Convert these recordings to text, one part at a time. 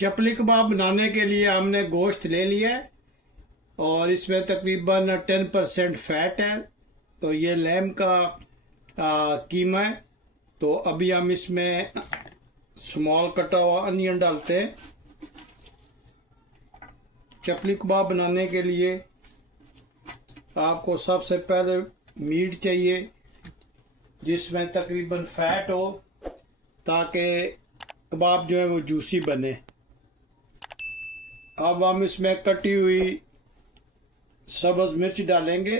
चपली कबाब बनाने के लिए हमने गोश्त ले लिया है और इसमें तकरीबन 10% फैट है। तो ये लैम का कीमा है। तो अभी हम इसमें स्मॉल कटा हुआ अनियन डालते हैं। चपली कबाब बनाने के लिए आपको सबसे पहले मीट चाहिए जिसमें तकरीबन फैट हो, ताकि कबाब जो है वो जूसी बने। अब हम इसमें कटी हुई सब्ज़ मिर्च डालेंगे।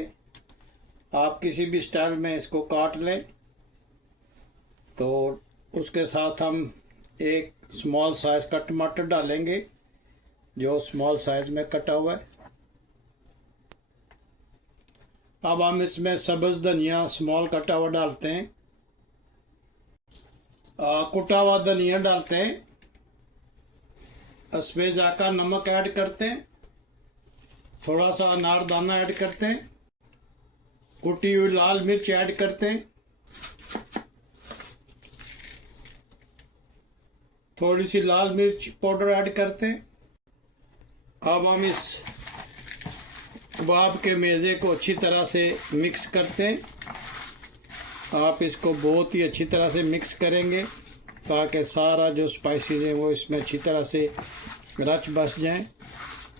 आप किसी भी स्टाइल में इसको काट लें। तो उसके साथ हम एक स्मॉल साइज़ का टमाटर डालेंगे जो स्मॉल साइज़ में कटा हुआ है। अब हम इसमें सब्ज़ धनिया स्मॉल कटा हुआ डालते हैं। कुटा हुआ धनिया डालते हैं। इसमें जाकर नमक ऐड करते हैं। थोड़ा सा अनारदाना ऐड करते हैं। कुटी हुई लाल मिर्च ऐड करते हैं। थोड़ी सी लाल मिर्च पाउडर ऐड करते हैं। अब हम इस कबाब के मेज़े को अच्छी तरह से मिक्स करते हैं। आप इसको बहुत ही अच्छी तरह से मिक्स करेंगे ताकि सारा जो स्पाइसेस हैं वो इसमें अच्छी तरह से रच बस जाएं।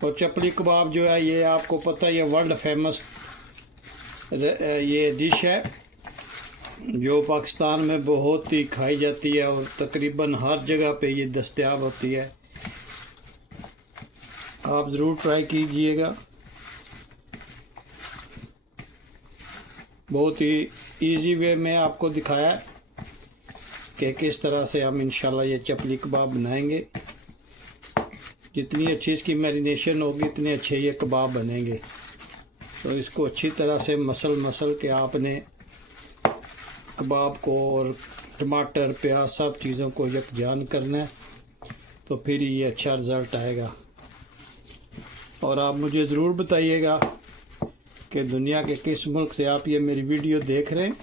और चपली कबाब जो है ये आपको पता है ये वर्ल्ड फेमस ये डिश है जो पाकिस्तान में बहुत ही खाई जाती है और तकरीबन हर जगह पे ये दस्तयाब होती है। आप ज़रूर ट्राई कीजिएगा। बहुत ही इजी वे में आपको दिखाया है कि किस तरह से हम इंशाल्लाह ये चपली कबाब बनाएंगे। जितनी अच्छी इसकी मैरिनेशन होगी इतने अच्छे ये कबाब बनेंगे। तो इसको अच्छी तरह से मसल के आपने कबाब को और टमाटर प्याज सब चीज़ों को यकजान करना है, तो फिर ये अच्छा रिज़ल्ट आएगा। और आप मुझे ज़रूर बताइएगा कि दुनिया के किस मुल्क से आप ये मेरी वीडियो देख रहे हैं।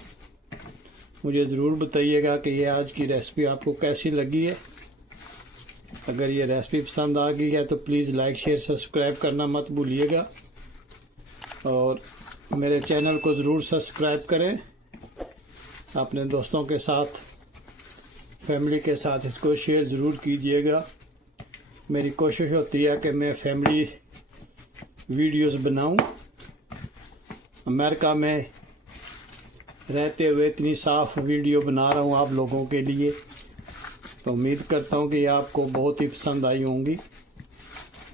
मुझे ज़रूर बताइएगा कि ये आज की रेसिपी आपको कैसी लगी है। अगर ये रेसिपी पसंद आ गई है तो प्लीज़ लाइक शेयर सब्सक्राइब करना मत भूलिएगा और मेरे चैनल को ज़रूर सब्सक्राइब करें। अपने दोस्तों के साथ फैमिली के साथ इसको शेयर ज़रूर कीजिएगा। मेरी कोशिश होती है कि मैं फैमिली वीडियोस बनाऊं। अमेरिका में रहते हुए इतनी साफ़ वीडियो बना रहा हूं आप लोगों के लिए, तो उम्मीद करता हूं कि आपको बहुत ही पसंद आई होंगी।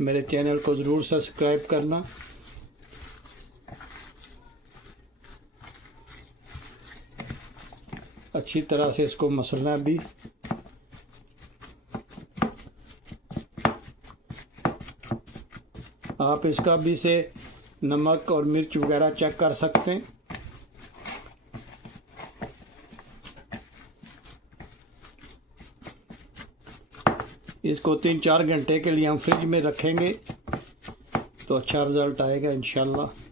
मेरे चैनल को ज़रूर सब्सक्राइब करना। अच्छी तरह से इसको मसलना भी। आप इसका भी से नमक और मिर्च वगैरह चेक कर सकते हैं। इसको 3-4 घंटे के लिए हम फ्रिज में रखेंगे तो अच्छा रिज़ल्ट आएगा इंशाल्लाह।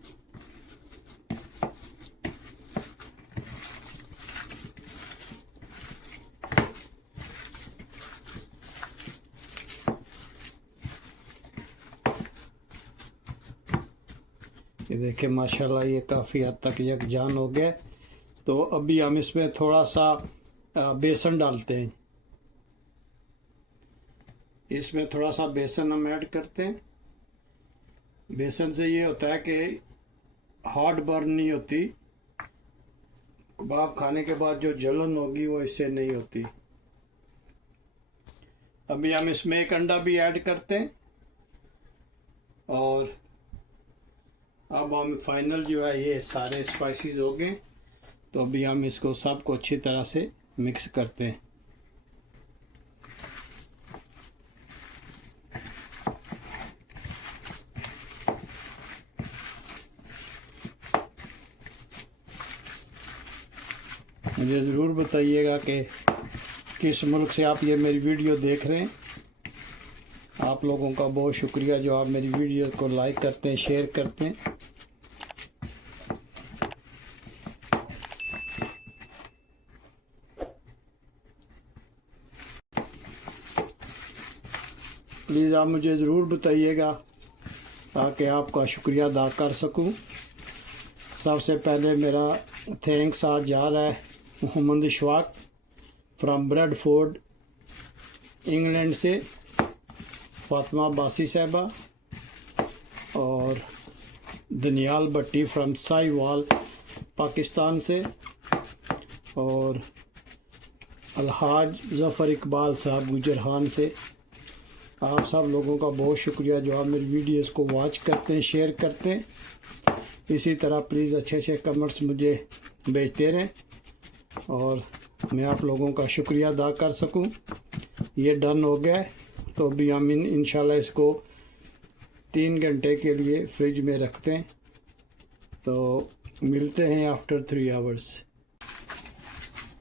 ये देखिए माशाल्लाह ये काफ़ी हद तक यकजान हो गया। तो अभी हम इसमें थोड़ा सा बेसन डालते हैं। इसमें थोड़ा सा बेसन हम ऐड करते हैं। बेसन से ये होता है कि हार्ट बर्न नहीं होती। कबाब खाने के बाद जो जलन होगी वो इससे नहीं होती। अभी हम इसमें एक अंडा भी ऐड करते हैं और अब हम फाइनल जो है ये सारे स्पाइसेस हो गए। तो अभी हम इसको सबको अच्छी तरह से मिक्स करते हैं। मुझे ज़रूर बताइएगा कि किस मुल्क से आप ये मेरी वीडियो देख रहे हैं। आप लोगों का बहुत शुक्रिया जो आप मेरी वीडियो को लाइक करते हैं, शेयर करते हैं। प्लीज़ आप मुझे ज़रूर बताइएगा ताकि आपका शुक्रिया अदा कर सकूं। सबसे पहले मेरा थैंक्स आज जा रहा है Mohammad Ishfaq from Bradford England से, फातिमा बासी साहबा, और दनियाल भट्टी फ्रॉम साहिवाल पाकिस्तान से, और अलहाज ज़फ़र इकबाल साहब गुजरहान से। आप सब लोगों का बहुत शुक्रिया जो आप मेरी वीडियोस को वॉच करते हैं, शेयर करते हैं। इसी तरह प्लीज़ अच्छे अच्छे कमेंट्स मुझे भेजते रहें और मैं आप लोगों का शुक्रिया अदा कर सकूं। ये डन हो गया है तो अभी हम इंशाल्लाह इसको 3 घंटे के लिए फ्रिज में रखते हैं। तो मिलते हैं आफ्टर 3 आवर्स।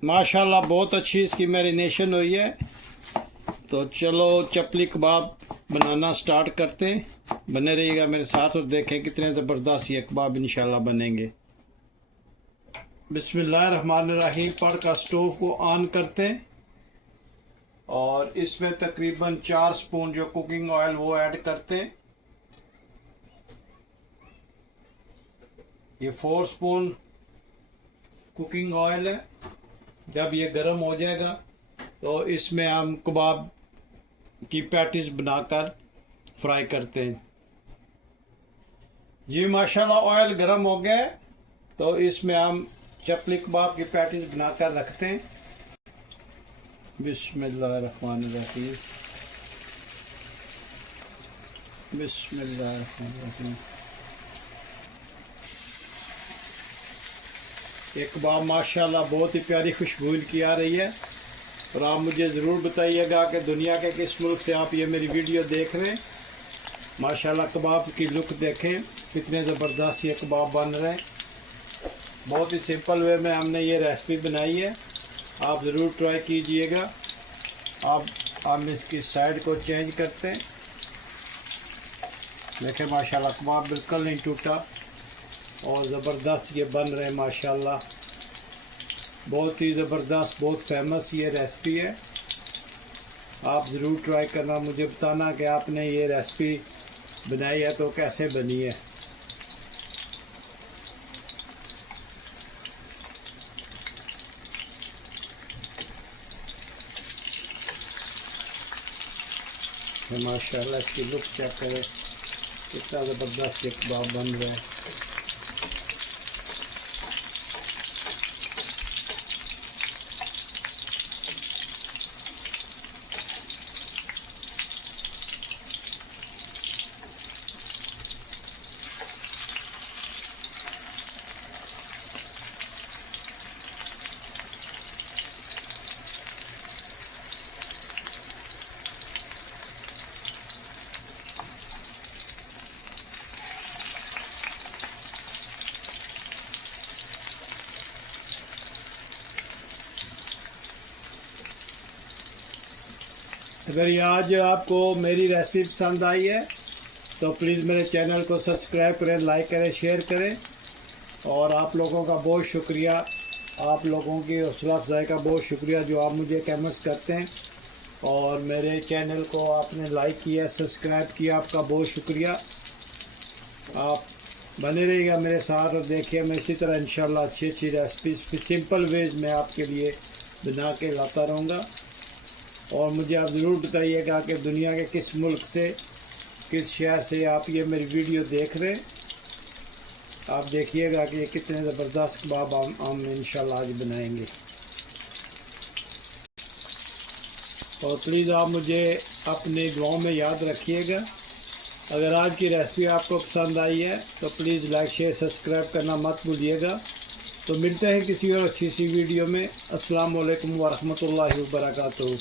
माशाल्लाह बहुत अच्छी इसकी मैरिनेशन हुई है। तो चलो चपली कबाब बनाना स्टार्ट करते हैं। बने रहिएगा मेरे साथ और देखें कितने ज़बरदस्त ये कबाब इंशाल्लाह बनेंगे। बिस्मिल्लाहिर्रहमानिर्रहीम पढ़ का स्टोव को ऑन करते हैं और इसमें तकरीबन 4 स्पून जो कुकिंग ऑयल वो ऐड करते हैं। ये 4 स्पून कुकिंग ऑयल है। जब ये गर्म हो जाएगा तो इसमें हम कबाब की पैटीज बनाकर फ्राई करते हैं। जी माशाल्लाह ऑयल गर्म हो गया है तो इसमें हम चपली कबाब की पैटीज बनाकर रखते हैं। बिस्मिल्लाहिर्रहमानिर्रहीम, बिस्मिल्लाहिर्रहमानिर्रहीम। ये कबाब माशाल्लाह बहुत ही प्यारी खुशबू की आ रही है। और आप मुझे ज़रूर बताइएगा कि दुनिया के किस मुल्क से आप ये मेरी वीडियो देख रहे हैं। माशाल्लाह कबाब की लुक देखें कितने ज़बरदस्त ये कबाब बन रहे हैं। बहुत ही सिंपल वे में हमने ये रेसिपी बनाई है, आप ज़रूर ट्राई कीजिएगा। आप हम इसकी साइड को चेंज करते हैं। देखें माशाल्लाह कबाब बिल्कुल नहीं टूटा और ज़बरदस्त ये बन रहे हैं माशाल्लाह। बहुत ही ज़बरदस्त, बहुत फेमस ये रेसिपी है। आप ज़रूर ट्राई करना, मुझे बताना कि आपने ये रेसिपी बनाई है तो कैसे बनी है। माशाल्लाह इसकी लुक चेक करें कितना ज़बरदस्त ये कबाब बन रहा है। अगर ये आज आपको मेरी रेसिपी पसंद आई है तो प्लीज़ मेरे चैनल को सब्सक्राइब करें, लाइक करें, शेयर करें। और आप लोगों का बहुत शुक्रिया, आप लोगों की हौसला अफजाई का बहुत शुक्रिया जो आप मुझे कमेंट्स करते हैं और मेरे चैनल को आपने लाइक किया, सब्सक्राइब किया, आपका बहुत शुक्रिया। आप बने रहिएगा मेरे साथ और देखिए मैं इसी तरह इंशाल्लाह अच्छी अच्छी रेसिपी सिंपल वेज में आपके लिए बना के लाता रहूँगा। और मुझे आप ज़रूर बताइएगा कि दुनिया के किस मुल्क से, किस शहर से आप ये मेरी वीडियो देख रहे हैं। आप देखिएगा कि ये कितने ज़बरदस्त कबाब हम इंशाल्लाह आज बनाएंगे। और प्लीज़ आप मुझे अपने दुआओं में याद रखिएगा। अगर आज की रेसिपी आपको पसंद आई है तो प्लीज़ लाइक, शेयर, सब्सक्राइब करना मत भूलिएगा। तो मिलते हैं किसी और अच्छी सी वीडियो में। अस्सलाम वालेकुम व रहमतुल्लाहि व बरकातुहू।